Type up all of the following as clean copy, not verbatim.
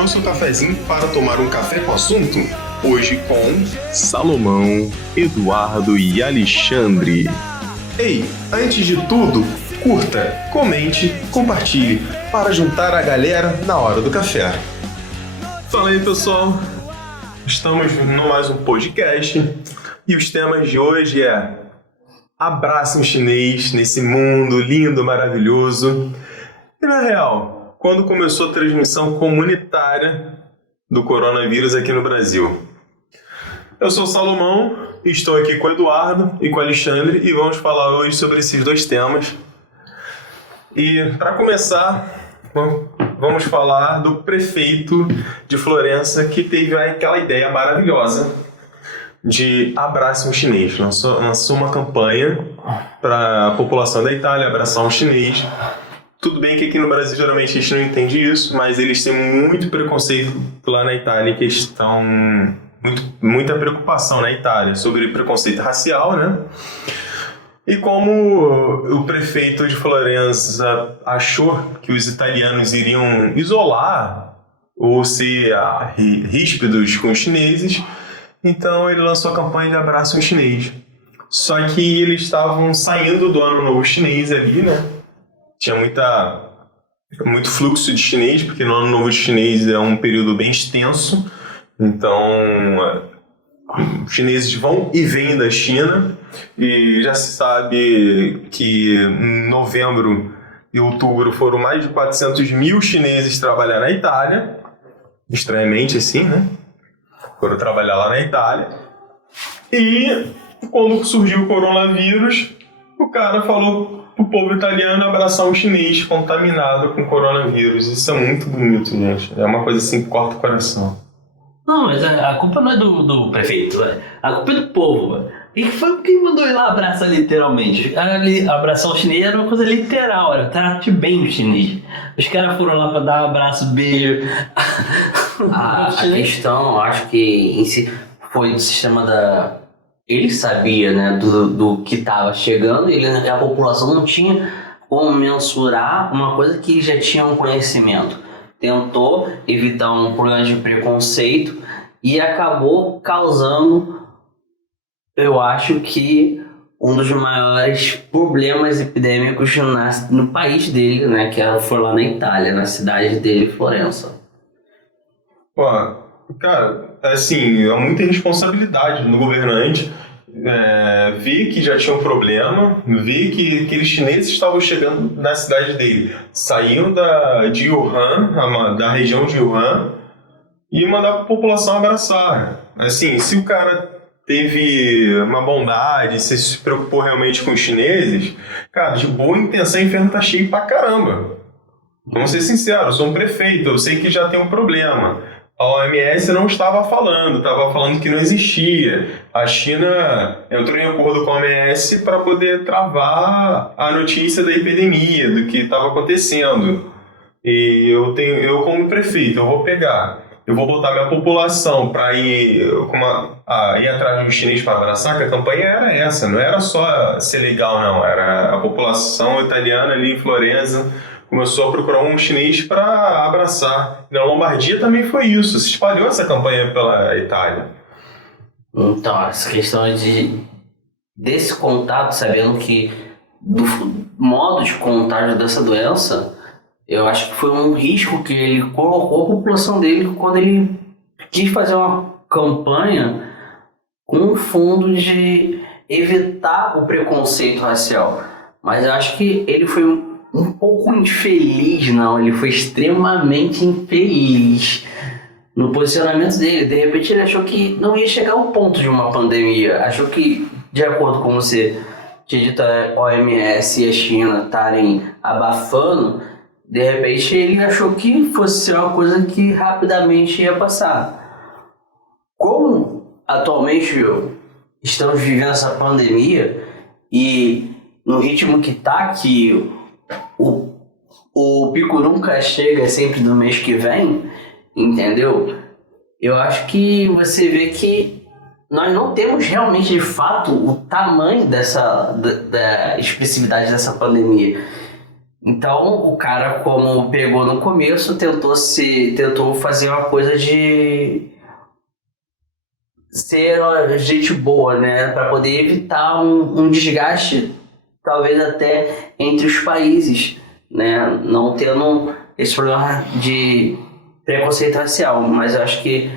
preparou seu cafezinho para tomar um café com assunto? Hoje com Salomão, Eduardo e Alexandre. Ei, antes de tudo, curta, comente, compartilhe para juntar a galera na hora do café. Fala aí, pessoal. Estamos no mais um podcast e os temas de hoje é abraça um chinês nesse mundo lindo, maravilhoso. E na real, quando começou a transmissão comunitária do coronavírus aqui no Brasil? Eu sou o Salomão, estou aqui com o Eduardo e com o Alexandre e vamos falar hoje sobre esses dois temas. E para começar, vamos falar do prefeito de Florença que teve aquela ideia maravilhosa de abraçar um chinês. Lançou uma campanha para a população da Itália abraçar um chinês. Tudo bem que aqui no Brasil geralmente a gente não entende isso, mas eles têm muito preconceito lá na Itália, em questão, muita preocupação na Itália sobre preconceito racial, né? E como o prefeito de Florença achou que os italianos iriam isolar ou ser ríspidos com os chineses, então ele lançou a campanha de abraço um chinês. Só que eles estavam saindo do ano novo chinês ali, né? Tinha muito fluxo de chinês, porque no ano novo chinês é um período bem extenso. Então, os chineses vão e vêm da China. E já se sabe que em novembro e outubro foram mais de 400 mil chineses trabalhar na Itália. Estranhamente assim, né? Foram trabalhar lá na Itália. E quando surgiu o coronavírus, o cara falou o povo italiano abraçar um chinês contaminado com coronavírus. Isso é muito bonito, gente. É uma coisa assim que corta o coração. Não, mas a culpa não é do prefeito, a culpa é do povo. E foi quem mandou ir lá abraçar literalmente. Abraçar o chinês era uma coisa literal, era trate bem o chinês. Os caras foram lá pra dar um abraço, beijo. A questão, eu acho que em si foi do sistema da... Ele sabia, né, do que estava chegando, a população não tinha como mensurar uma coisa que já tinha um conhecimento. Tentou evitar um problema de preconceito e acabou causando, eu acho que, um dos maiores problemas epidêmicos no país dele, né, que foi lá na Itália, na cidade dele, Florença. Pô, cara, assim, há muita responsabilidade no governante. Vi que já tinha um problema, vi que aqueles chineses estavam chegando na cidade dele, saíam de Wuhan, da região de Wuhan, e mandar a população abraçar. Assim, se o cara teve uma bondade, se preocupou realmente com os chineses, cara, de boa intenção, o inferno tá cheio pra caramba. Vamos ser sinceros, eu sou um prefeito, eu sei que já tem um problema. A OMS não estava falando que não existia. A China entrou em acordo com a OMS para poder travar a notícia da epidemia, do que estava acontecendo. E eu como prefeito, eu vou botar minha população para ir atrás de um chinês para abraçar, que a campanha era essa, não era só ser legal, não. Era a população italiana ali em Florença começou a procurar um chinês para abraçar. Na Lombardia também foi isso. Se espalhou essa campanha pela Itália. Então, essa questão desse contato, sabendo que do modo de contágio dessa doença, eu acho que foi um risco que ele colocou a população dele quando ele quis fazer uma campanha com o fundo de evitar o preconceito racial. Mas eu acho que ele foi um pouco infeliz, não, ele foi extremamente infeliz no posicionamento dele. De repente ele achou que não ia chegar ao ponto de uma pandemia, achou que, de acordo com você tinha dito, a OMS e a China estarem abafando, de repente ele achou que fosse ser uma coisa que rapidamente ia passar. Como atualmente estamos vivendo essa pandemia e no ritmo que está, que o pico nunca chega sempre no mês que vem, entendeu? Eu acho que você vê que nós não temos realmente de fato o tamanho da expressividade dessa pandemia. Então o cara, como pegou no começo, tentou fazer uma coisa de ser gente boa, né? Para poder evitar um desgaste, talvez até entre os países, né? Não tendo esse problema de preconceito racial, mas eu acho que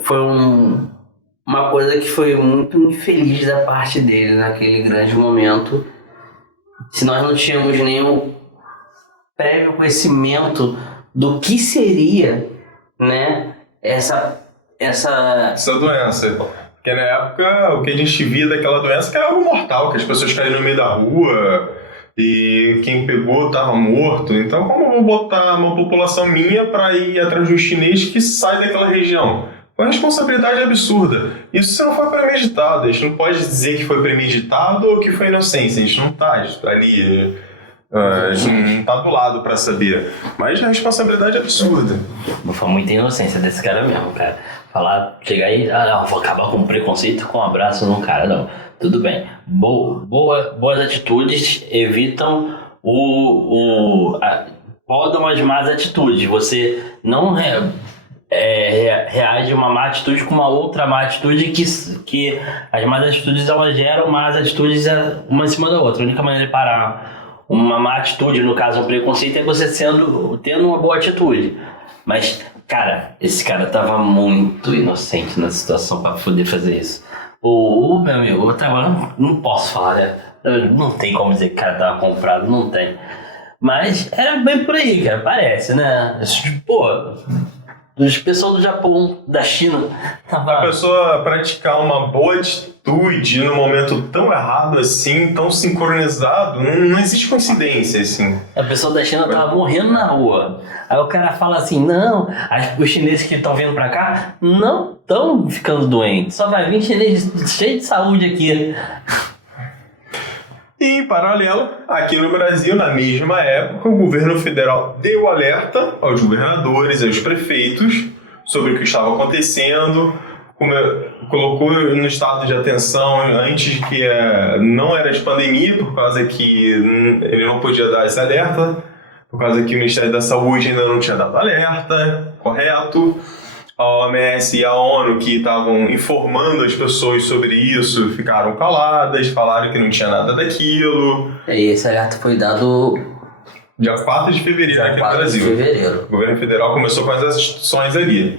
foi uma coisa que foi muito infeliz da parte dele naquele grande momento. Se nós não tínhamos nenhum prévio conhecimento do que seria, né, essa doença. Porque na época o que a gente via daquela doença que era algo mortal, que as pessoas caíram no meio da rua e quem pegou estava morto. Então como eu vou botar uma população minha para ir atrás de um chinês que sai daquela região? Uma responsabilidade absurda. Isso não foi premeditado. A gente não pode dizer que foi premeditado ou que foi inocência. A gente não está ali. A gente não está do lado para saber. Mas a responsabilidade é absurda. Não foi muita inocência desse cara mesmo, cara. Chegar aí, não, vou acabar com preconceito com um abraço num cara, não. Tudo bem. Boas atitudes evitam podam as más atitudes. Você não reage a uma má atitude com uma outra má atitude que as más atitudes elas geram más atitudes uma em cima da outra. A única maneira de parar uma má atitude, no caso um preconceito, é você tendo uma boa atitude. Mas, cara, esse cara tava muito inocente na situação pra poder fazer isso. Meu amigo, não posso falar, né? Não tem como dizer que o cara tava comprado, não tem. Mas era bem por aí, cara, parece, né? Pô, os pessoal do Japão, da China, a pessoa praticar uma boa atitude num momento tão errado assim, tão sincronizado, não existe coincidência, assim. A pessoa da China tava morrendo na rua. Aí o cara fala assim, não, os chineses que estão vindo pra cá não estão ficando doentes. Só vai vir chinês cheio de saúde aqui. E, em paralelo, aqui no Brasil, na mesma época, o governo federal deu alerta aos governadores, aos prefeitos, sobre o que estava acontecendo, colocou no estado de atenção antes que não era de pandemia, por causa que ele não podia dar esse alerta, por causa que o Ministério da Saúde ainda não tinha dado alerta, correto? A OMS e a ONU, que estavam informando as pessoas sobre isso, ficaram caladas, falaram que não tinha nada daquilo. E esse alerta foi dado dia 4 de fevereiro aqui no Brasil. O governo federal começou com as ações ali.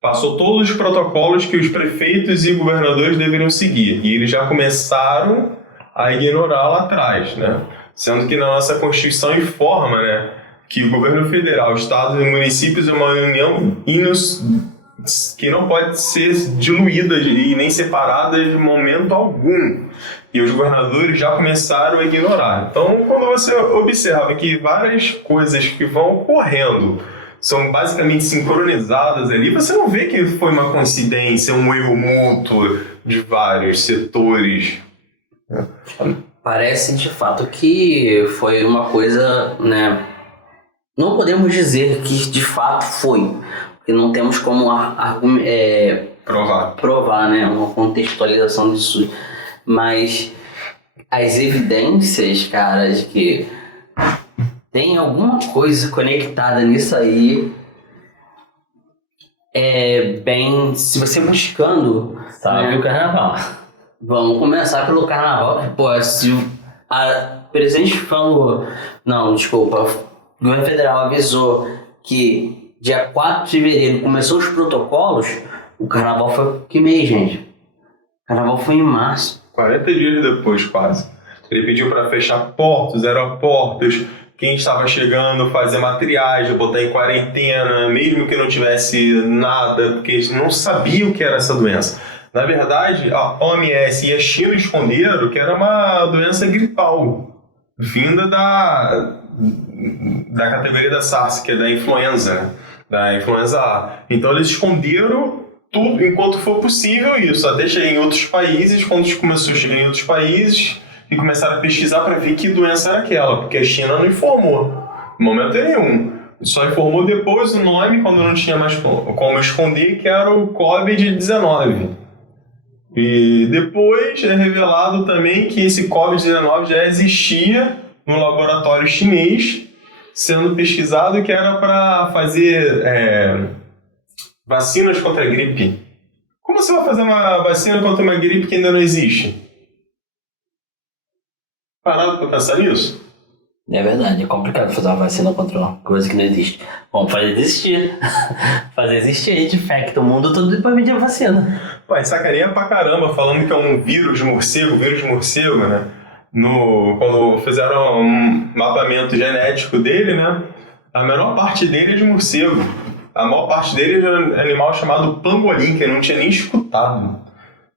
Passou todos os protocolos que os prefeitos e governadores deveriam seguir. E eles já começaram a ignorar lá atrás, né? Sendo que na nossa Constituição informa, né, que o governo federal, estados e municípios é uma união que não pode ser diluída e nem separada de momento algum. E os governadores já começaram a ignorar. Então, quando você observa que várias coisas que vão ocorrendo são basicamente sincronizadas ali, você não vê que foi uma coincidência, um erro mútuo de vários setores. Parece de fato que foi uma coisa, né? Não podemos dizer que de fato foi, porque não temos como provar, né, uma contextualização disso. Mas as evidências, cara, de que tem alguma coisa conectada nisso aí, se você buscando... Sabe, né, o carnaval. Vamos começar pelo carnaval. Pô, se a presidente falou... Não, desculpa... O governo federal avisou que dia 4 de fevereiro começou os protocolos, o carnaval foi que mês, gente? O carnaval foi em março. 40 dias depois, quase. Ele pediu para fechar portos, aeroportos, quem estava chegando fazer uma triagem, botar em quarentena, mesmo que não tivesse nada, porque eles não sabiam o que era essa doença. Na verdade, a OMS e a China esconderam que era uma doença gripal, vinda da categoria da SARS, que é da influenza, né? Da influenza A. Então eles esconderam tudo enquanto for possível isso, até chegar em outros países, quando começou a chegar em outros países e começaram a pesquisar para ver que doença era aquela, porque a China não informou, em momento nenhum. Só informou depois o nome, quando não tinha mais como esconder, que era o Covid-19. E depois é revelado também que esse Covid-19 já existia num laboratório chinês sendo pesquisado que era para fazer vacinas contra a gripe. Como você vai fazer uma vacina contra uma gripe que ainda não existe? Parado para pensar nisso? É verdade, é complicado fazer uma vacina contra uma coisa que não existe. Vamos fazer existir. Fazer existir aí de facto o mundo todo e depois pedir a vacina. Pô, sacaneia pra caramba falando que é um vírus de morcego, né? Quando fizeram um mapeamento genético dele, né? A menor parte dele é de morcego. A maior parte dele é de um animal chamado pangolim, que eu não tinha nem escutado.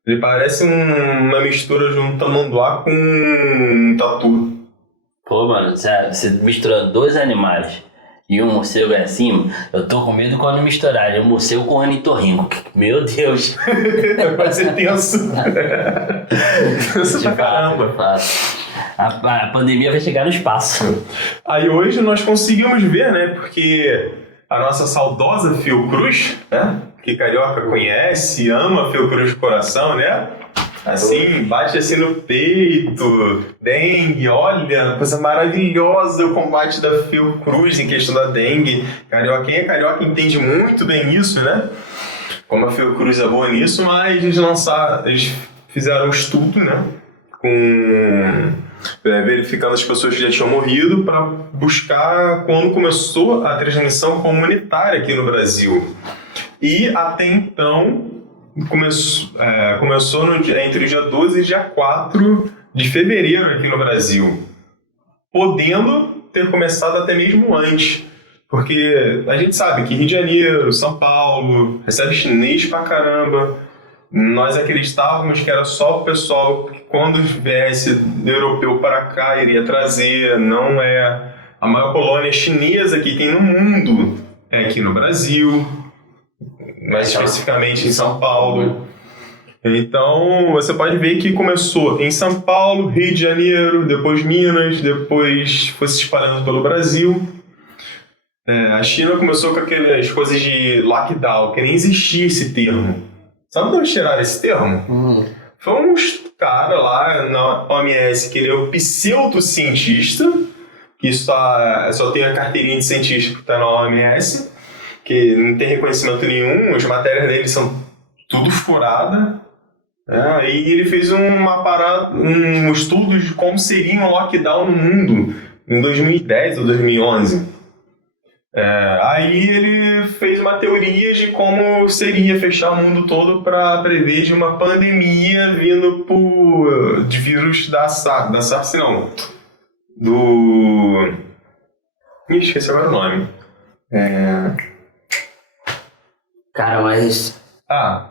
Ele parece uma mistura de um tamanduá com um tatu. Pô, mano, você misturando 2 animais e um morcego é assim, eu tô com medo quando misturarem um morcego com um ornitorrinco. Meu Deus. Vai ser tenso. Tenso pra caramba. A pandemia vai chegar no espaço. Aí hoje nós conseguimos ver, né? Porque a nossa saudosa Fiocruz, né? Que carioca conhece, ama a Fiocruz de coração, né? Assim, bate assim no peito, dengue, olha, coisa maravilhosa o combate da Fiocruz em questão da dengue. Quem é carioca entende muito bem isso, né? Como a Fiocruz é boa nisso, mas eles fizeram um estudo, né? Verificando as pessoas que já tinham morrido para buscar quando começou a transmissão comunitária aqui no Brasil. E até então começou entre o dia 12 e dia 4 de fevereiro aqui no Brasil, podendo ter começado até mesmo antes, porque a gente sabe que Rio de Janeiro, São Paulo, recebe chinês pra caramba. Nós acreditávamos que era só o pessoal que quando viesse europeu para cá iria trazer, não é. A maior colônia chinesa que tem no mundo é aqui no Brasil, mais especificamente em São Paulo. Então, você pode ver que começou em São Paulo, Rio de Janeiro, depois Minas, depois foi se espalhando pelo Brasil. A China começou com aquelas coisas de lockdown, que nem existia esse termo. Sabe de onde tiraram esse termo? Foi uns cara lá na OMS, que ele é o pseudocientista, que só tem a carteirinha de cientista que está na OMS, que não tem reconhecimento nenhum, as matérias dele são tudo furada. E ele fez um estudo de como seria um lockdown no mundo em 2010 ou 2011. Aí ele fez uma teoria de como seria fechar o mundo todo para prever de uma pandemia vindo de vírus da SARS, não. Esqueci agora o nome. Cara, mas...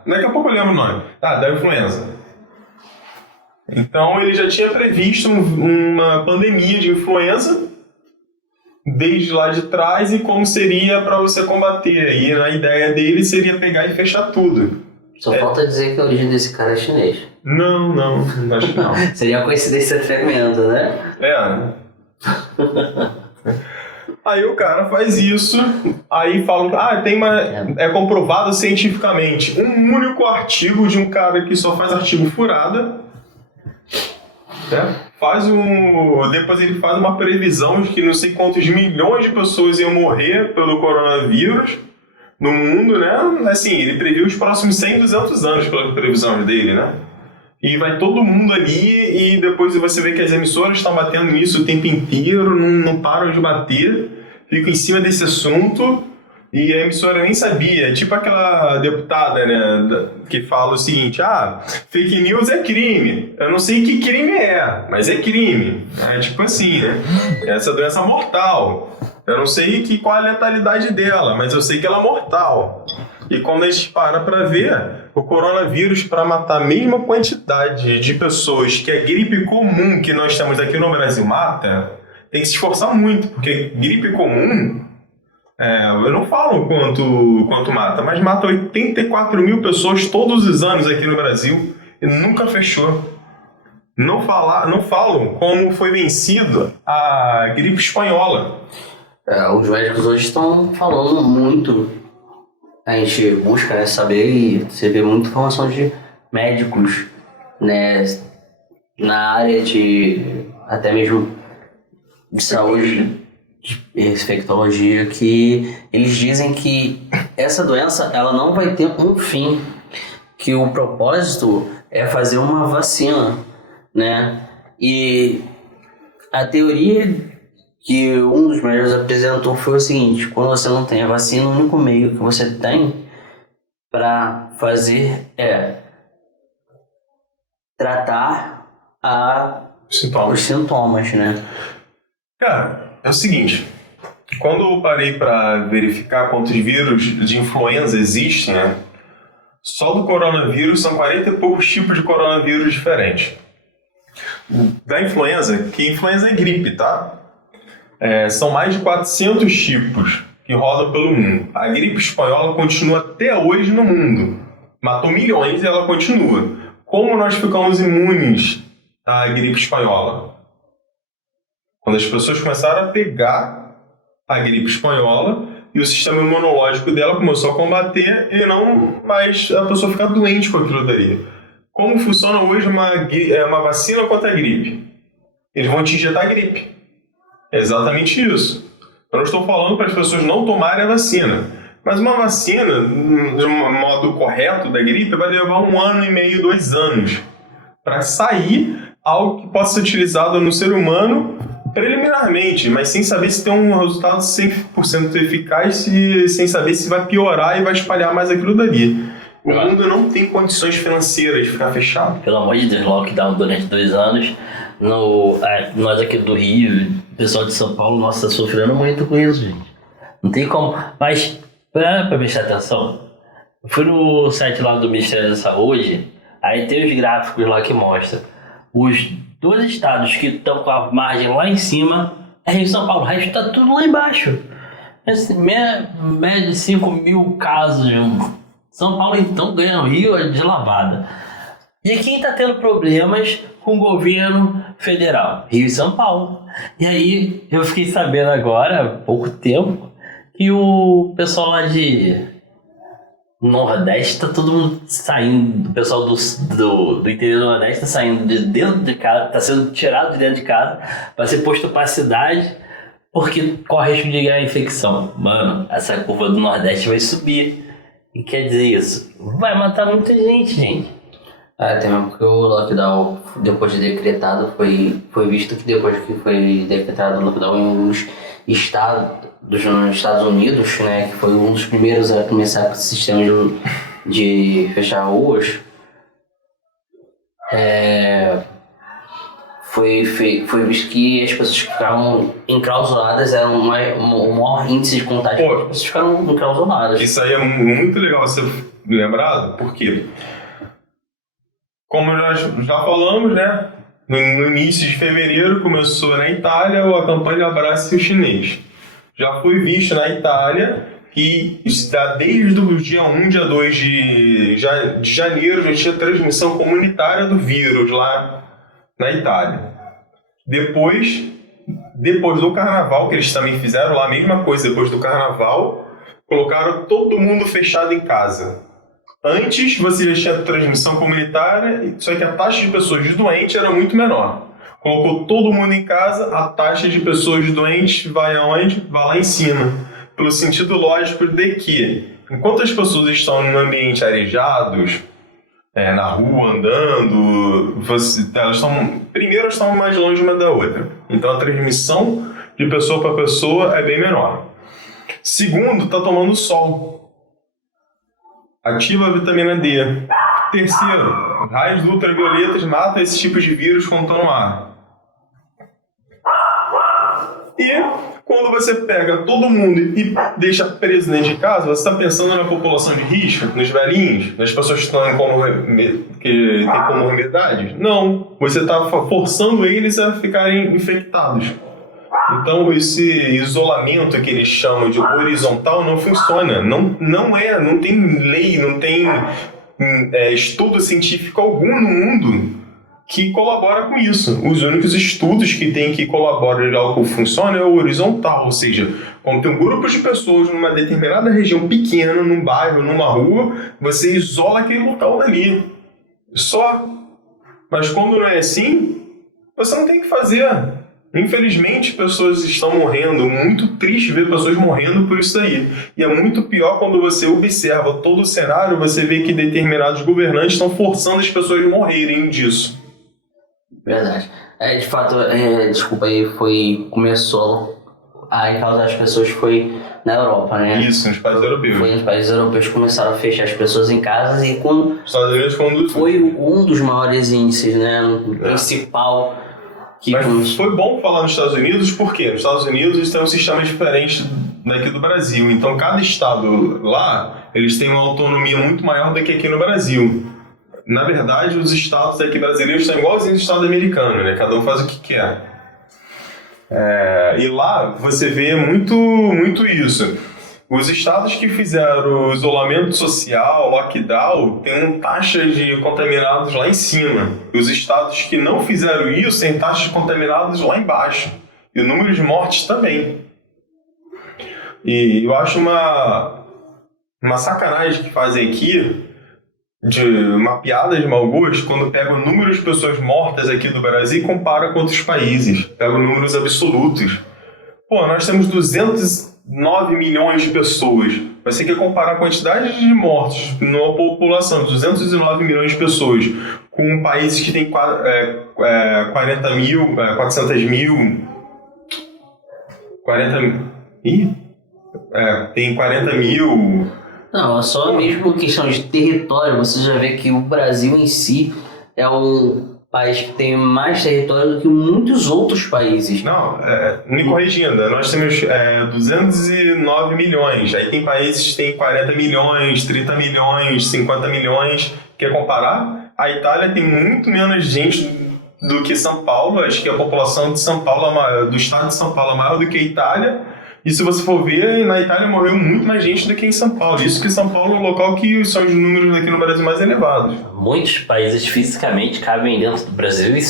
daqui a pouco eu lembro o nome. Da influenza. Então ele já tinha previsto uma pandemia de influenza desde lá de trás e como seria para você combater. E a ideia dele seria pegar e fechar tudo. Só falta dizer que a origem desse cara é chinês. Não, acho que não. Seria uma coincidência tremenda, né? Aí o cara faz isso, aí falam, é comprovado cientificamente. Um único artigo de um cara que só faz artigo furada, depois ele faz uma previsão de que não sei quantos milhões de pessoas iam morrer pelo coronavírus no mundo, né? Assim, ele previu os próximos 100, 200 anos pelas previsões dele, né? E vai todo mundo ali e depois você vê que as emissoras estão batendo nisso o tempo inteiro, não param de bater, ficam em cima desse assunto e a emissora nem sabia. Tipo aquela deputada, né, que fala o seguinte, fake news é crime. Eu não sei que crime mas é crime. Tipo assim, né? Essa doença mortal. Eu não sei qual é a letalidade dela, mas eu sei que ela é mortal. E quando a gente para ver, o coronavírus, para matar a mesma quantidade de pessoas que a gripe comum que nós temos aqui no Brasil mata, tem que se esforçar muito, porque gripe comum, eu não falo quanto mata, mas mata 84 mil pessoas todos os anos aqui no Brasil e nunca fechou. Não falam como foi vencido a gripe espanhola. Os médicos hoje estão falando muito. A gente busca, né, saber, e você vê muita informação de médicos, né, na área de até mesmo de saúde, de infectologia, que eles dizem que essa doença ela não vai ter um fim, que o propósito é fazer uma vacina, né? E a teoria que um dos médicos apresentou foi o seguinte: quando você não tem a vacina, o único meio que você tem para fazer é tratar os sintomas, né? Cara, é o seguinte, quando eu parei para verificar quantos vírus de influenza existem, né? Só do coronavírus são 40 e poucos tipos de coronavírus diferentes. Da influenza, que influenza é gripe, tá? São mais de 400 tipos que rodam pelo mundo. A gripe espanhola continua até hoje no mundo. Matou milhões e ela continua. Como nós ficamos imunes à gripe espanhola? Quando as pessoas começaram a pegar a gripe espanhola e o sistema imunológico dela começou a combater e não mais a pessoa ficar doente com aquilo daí. Como funciona hoje uma vacina contra a gripe? Eles vão te injetar a gripe. É exatamente isso. Eu não estou falando para as pessoas não tomarem a vacina. Mas uma vacina, de um modo correto da gripe, vai levar 1 ano e meio, 2 anos para sair algo que possa ser utilizado no ser humano preliminarmente, mas sem saber se tem um resultado 100% eficaz e sem saber se vai piorar e vai espalhar mais aquilo dali. O mundo não tem condições financeiras de ficar fechado. Pelo amor de Deus, lockdown durante 2 anos. Nós aqui do Rio, o pessoal de São Paulo, nossa, tá sofrendo muito com isso, gente. Não tem como. Mas, pra prestar atenção, eu fui no site lá do Ministério da Saúde, aí tem os gráficos lá que mostram os 2 estados que estão com a margem lá em cima é Rio e São Paulo. O resto tá tudo lá embaixo. Média de 5 mil casos. São Paulo, então, ganha o Rio de lavada. E quem tá tendo problemas com o governo federal? Rio e São Paulo. E aí, eu fiquei sabendo agora, há pouco tempo, que o pessoal lá de Nordeste tá todo mundo saindo, o pessoal do interior do Nordeste tá saindo de dentro de casa, tá sendo tirado de dentro de casa para ser posto para a cidade, porque corre risco de ganhar infecção. Mano, essa curva do Nordeste vai subir. E quer dizer isso? Vai matar muita gente. Tem uma que o lockdown, depois de decretado, foi visto que depois que foi decretado o lockdown em alguns estados nos Estados Unidos, né, que foi um dos primeiros a começar com o sistema de fechar ruas, foi visto que as pessoas que ficavam enclausuradas eram o maior índice de contágio. As pessoas ficaram enclausuradas. Isso aí é muito legal ser lembrado, porque, como nós já falamos, né, no início de fevereiro começou na Itália a campanha Abrace o Chinês. Já foi visto na Itália que está desde o dia 1, dia 2 de janeiro já tinha transmissão comunitária do vírus lá na Itália. Depois do carnaval, que eles também fizeram lá a mesma coisa, depois do carnaval, colocaram todo mundo fechado em casa. Antes você já tinha transmissão comunitária, só que a taxa de pessoas doentes era muito menor. Colocou todo mundo em casa, a taxa de pessoas doentes vai aonde? Vai lá em cima. Pelo sentido lógico de que, enquanto as pessoas estão no ambiente arejados, na rua, andando, elas estão mais longe uma da outra. Então a transmissão de pessoa para pessoa é bem menor. Segundo, está tomando sol. Ativa a vitamina D. Terceiro, raios ultravioletas matam esse tipo de vírus quando estão no ar. E quando você pega todo mundo e deixa preso dentro de casa, você está pensando na população de risco, nos velhinhos, nas pessoas que estão que têm comorbidades? Não. Você está forçando eles a ficarem infectados. Então, esse isolamento que eles chamam de horizontal não funciona. Não tem lei, não tem estudo científico algum no mundo que colabora com isso. Os únicos estudos que tem que colaborar em algo que funciona é o horizontal, ou seja, quando tem um grupo de pessoas numa determinada região pequena, num bairro, numa rua, você isola aquele local dali. Só. Mas quando não é assim, você não tem o que fazer. Infelizmente, pessoas estão morrendo, muito triste ver pessoas morrendo por isso aí. E é muito pior quando você observa todo o cenário, você vê que determinados governantes estão forçando as pessoas a morrerem disso. Verdade. De fato, desculpa aí, começou a causar as pessoas foi na Europa, né? Isso, nos países europeus. Foi nos países europeus que começaram a fechar as pessoas em casa e Os Estados Unidos foi um dos maiores índices, né? O principal. Mas foi bom falar nos Estados Unidos, porque nos Estados Unidos tem um sistema diferente daqui do Brasil. Então, cada estado lá, eles têm uma autonomia muito maior do que aqui no Brasil. Na verdade, os estados aqui brasileiros são igualzinhos aos estados americanos, né? Cada um faz o que quer. E lá você vê muito isso. Os estados que fizeram o isolamento social, lockdown, têm taxas de contaminados lá em cima. E os estados que não fizeram isso têm taxas de contaminados lá embaixo. E o número de mortes também. E eu acho uma sacanagem que fazem aqui, de uma piada de mau gosto, quando pega o número de pessoas mortas aqui do Brasil e compara com outros países. Pega números absolutos. Pô, nós temos 209 milhões de pessoas. Mas você quer comparar a quantidade de mortos numa população de 209 milhões de pessoas com países que tem 40 mil, 400 mil... 40 mil... tem 40 mil... Não, é só mesmo questão de território. Você já vê que o Brasil em si é um país que tem mais território do que muitos outros países. Não, me corrigindo, nós temos 209 milhões, aí tem países que têm 40 milhões, 30 milhões, 50 milhões. Quer comparar? A Itália tem muito menos gente do que São Paulo, acho que a população de São Paulo, do estado de São Paulo é maior do que a Itália. E se você for ver, na Itália morreu muito mais gente do que em São Paulo. Isso que São Paulo é o local que são os números aqui no Brasil mais elevados. Muitos países fisicamente cabem dentro do Brasil e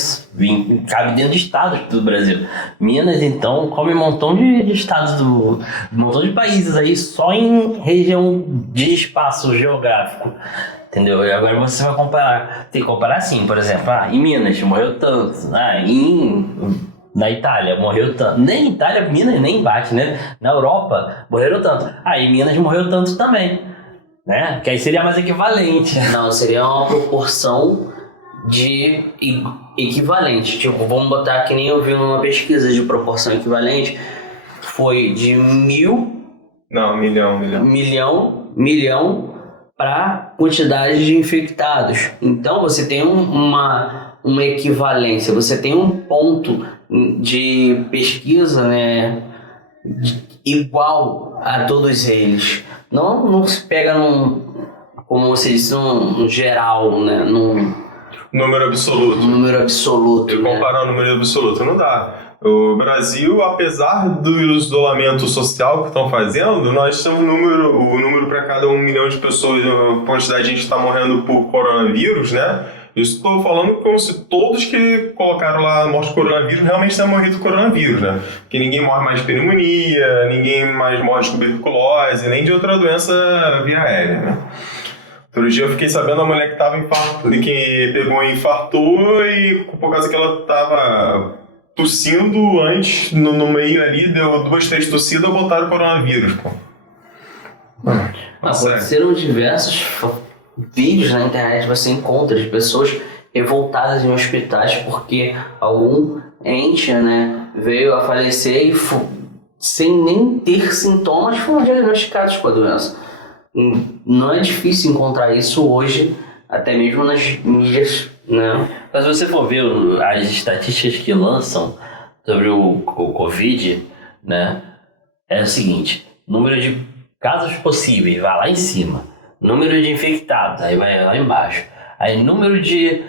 cabem dentro de estados do Brasil. Minas, então, come um montão de estados, um montão de países aí só em região de espaço geográfico. Entendeu? E agora você vai comparar. Tem que comparar assim, por exemplo, em Minas morreu tanto, na Itália morreu tanto. Nem em Itália, Minas nem bate, né? Na Europa morreram tanto. Aí Minas morreu tanto também, né? Que aí seria mais equivalente. Não, seria uma proporção de equivalente. Tipo, vamos botar que nem eu vi numa pesquisa de proporção equivalente. Foi de milhão para quantidade de infectados. Então você tem uma equivalência, você tem um ponto de pesquisa, né, igual a todos eles. Não se pega como você disse, num geral, né, num número absoluto. E comparar o número absoluto não dá. O Brasil, apesar do isolamento social que estão fazendo, nós temos o número para cada 1 milhão de pessoas, a quantidade de gente que está morrendo por coronavírus, né? Isso estou falando como se todos que colocaram lá a morte do coronavírus realmente tenham morrido do coronavírus, né? Porque ninguém morre mais de pneumonia, ninguém mais morre de tuberculose, nem de outra doença via aérea, né? Outro dia eu fiquei sabendo da mulher que pegou e infartou e por causa que ela estava tossindo antes, no meio ali, deu 2, 3 tossidas, botaram o coronavírus, pô. Aconteceram diversos vídeos na internet, você encontra de pessoas revoltadas em hospitais porque algum ente, né, veio a falecer e sem nem ter sintomas foram diagnosticados com a doença. Não é difícil encontrar isso hoje, até mesmo nas mídias, né? Mas se você for ver as estatísticas que lançam sobre o Covid, né, é o seguinte: número de casos possíveis vai lá em cima, número de infectados aí vai lá embaixo, aí número de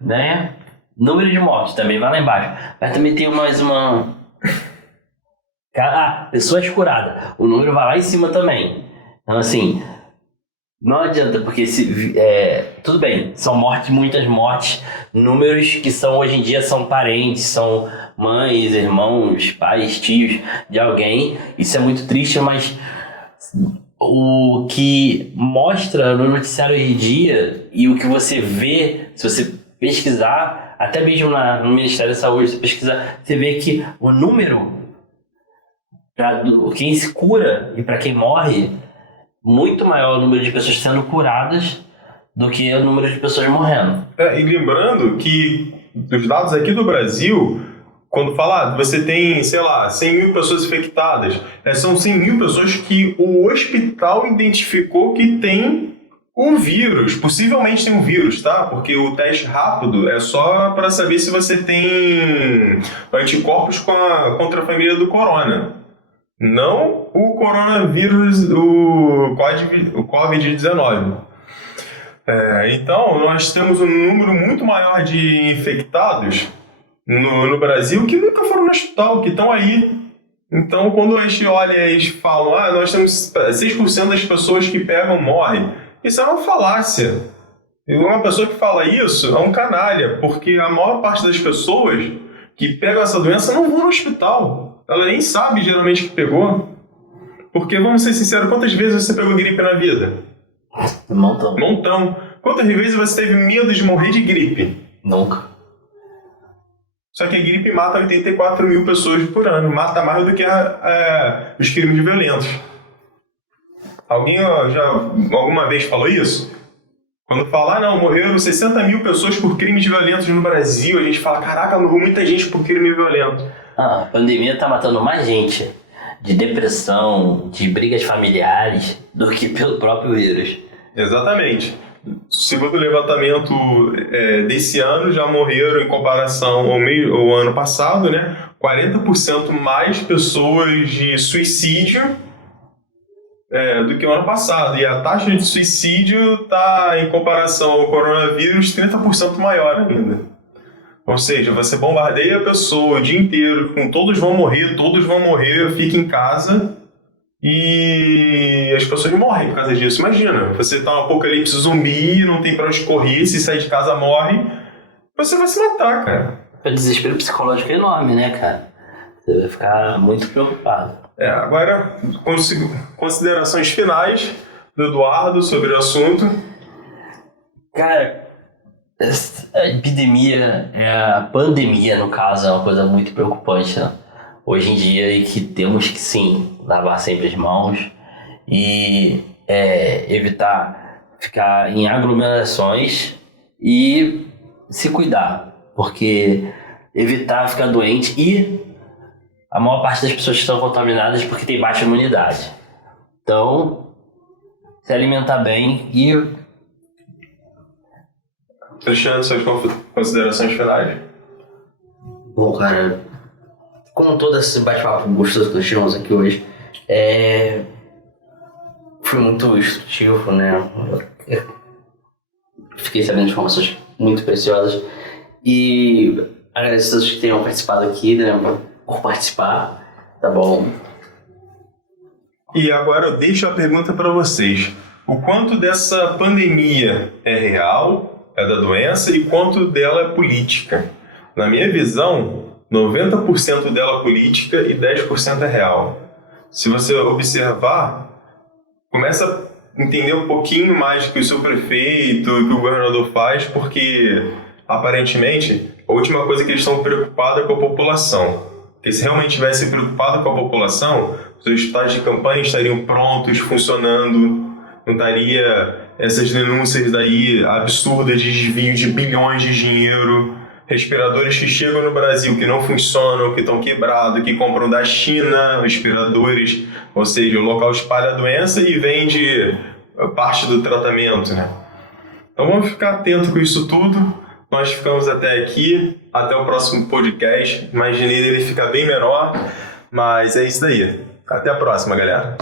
né, número de mortes também vai lá embaixo, mas também tem mais uma pessoas curadas, o número vai lá em cima também. Então assim, não adianta, porque tudo bem, são muitas mortes, números que hoje em dia são parentes, são mães, irmãos, pais, tios de alguém. Isso é muito triste, mas o que mostra no noticiário hoje em dia e o que você vê, se você pesquisar, até mesmo no Ministério da Saúde, você pesquisar, você vê que o número para quem se cura e para quem morre, muito maior o número de pessoas sendo curadas do que o número de pessoas morrendo. E lembrando que os dados aqui do Brasil, quando fala, você tem, sei lá, 100 mil pessoas infectadas, são 100 mil pessoas que o hospital identificou que tem o vírus, possivelmente tem um vírus, tá? Porque o teste rápido é só para saber se você tem anticorpos contra a família do corona. Não o coronavírus, o Covid-19. Então, nós temos um número muito maior de infectados no Brasil que nunca foram no hospital, que estão aí. Então, quando a gente olha e eles falam, nós temos 6% das pessoas que pegam morrem, isso é uma falácia. E uma pessoa que fala isso é um canalha, porque a maior parte das pessoas que pegam essa doença não vão no hospital. Ela nem sabe geralmente que pegou. Porque, vamos ser sinceros, quantas vezes você pegou gripe na vida? Um montão. Montão. Quantas vezes você teve medo de morrer de gripe? Nunca. Só que a gripe mata 84 mil pessoas por ano. Mata mais do que os crimes violentos. Alguém já alguma vez falou isso? Quando fala, não, morreram 60 mil pessoas por crimes violentos no Brasil, a gente fala, caraca, morreu muita gente por crime violento. A pandemia tá matando mais gente de depressão, de brigas familiares, do que pelo próprio vírus. Exatamente. Segundo o levantamento desse ano, já morreram em comparação ao ano passado, né? 40% mais pessoas de suicídio do que o ano passado. E a taxa de suicídio está, em comparação ao coronavírus, 30% maior ainda. Ou seja, você bombardeia a pessoa o dia inteiro, com todos vão morrer, fica em casa e as pessoas morrem por causa disso. Imagina, você tá um apocalipse zumbi, não tem pra onde correr, se sair de casa morre, você vai se matar, cara. O desespero psicológico é enorme, né, cara? Você vai ficar muito preocupado. Agora, considerações finais do Eduardo sobre o assunto. Cara, a epidemia, a pandemia, no caso, é uma coisa muito preocupante, né? Hoje em dia, e que temos que, sim, lavar sempre as mãos e evitar ficar em aglomerações e se cuidar, porque evitar ficar doente e a maior parte das pessoas estão contaminadas porque tem baixa imunidade. Então, se alimentar bem e... Cristiano, suas considerações finais? Bom, cara, como todo esse bate-papo gostoso que nós tivemos aqui hoje, foi muito instrutivo, né? Fiquei sabendo de informações muito preciosas e agradeço a todos que tenham participado aqui, né? Por participar, tá bom? E agora eu deixo a pergunta para vocês. O quanto dessa pandemia é real, é da doença, e quanto dela é política? Na minha visão, 90% dela é política e 10% é real. Se você observar, começa a entender um pouquinho mais do que o seu prefeito, o que o governador faz, porque, aparentemente, a última coisa que eles estão preocupados é com a população. Porque se realmente tivesse preocupado com a população, os hospitais de campanha estariam prontos, funcionando, não estaria essas denúncias daí absurdas de desvio de bilhões de dinheiro, respiradores que chegam no Brasil que não funcionam, que estão quebrados, que compram da China, respiradores, ou seja, o local espalha a doença e vende parte do tratamento, né? Então vamos ficar atento com isso tudo. Nós ficamos até aqui, até o próximo podcast. Imaginei ele ficar bem menor, mas é isso daí. Até a próxima, galera.